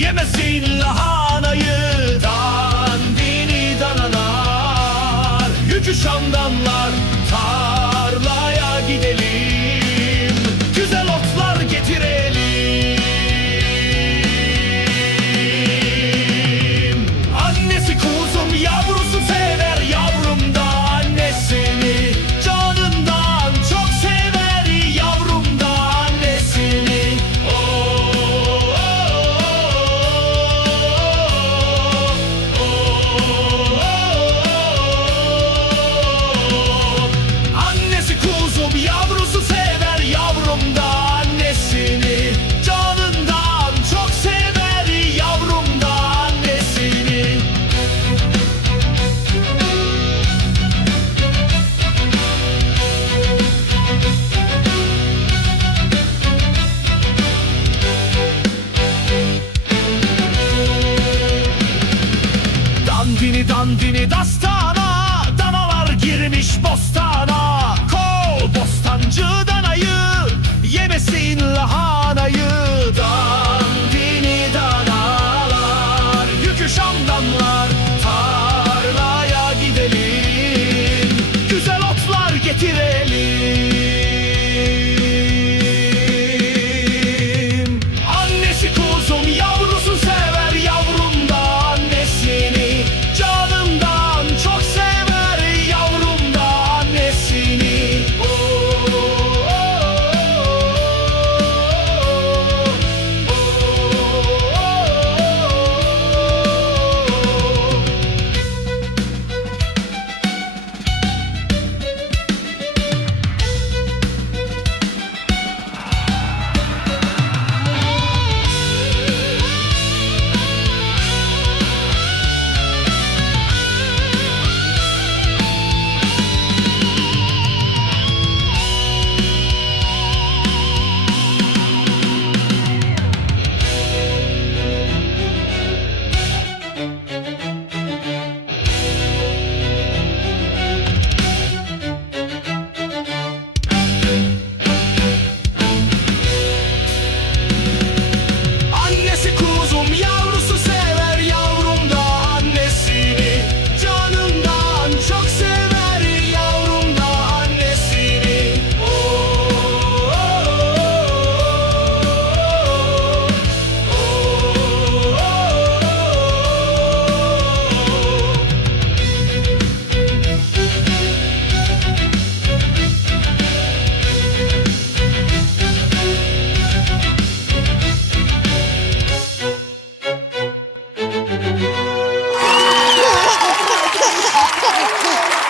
yemesin lahanayı Dandini dananar yükü şamdanlar Tarlaya gidelim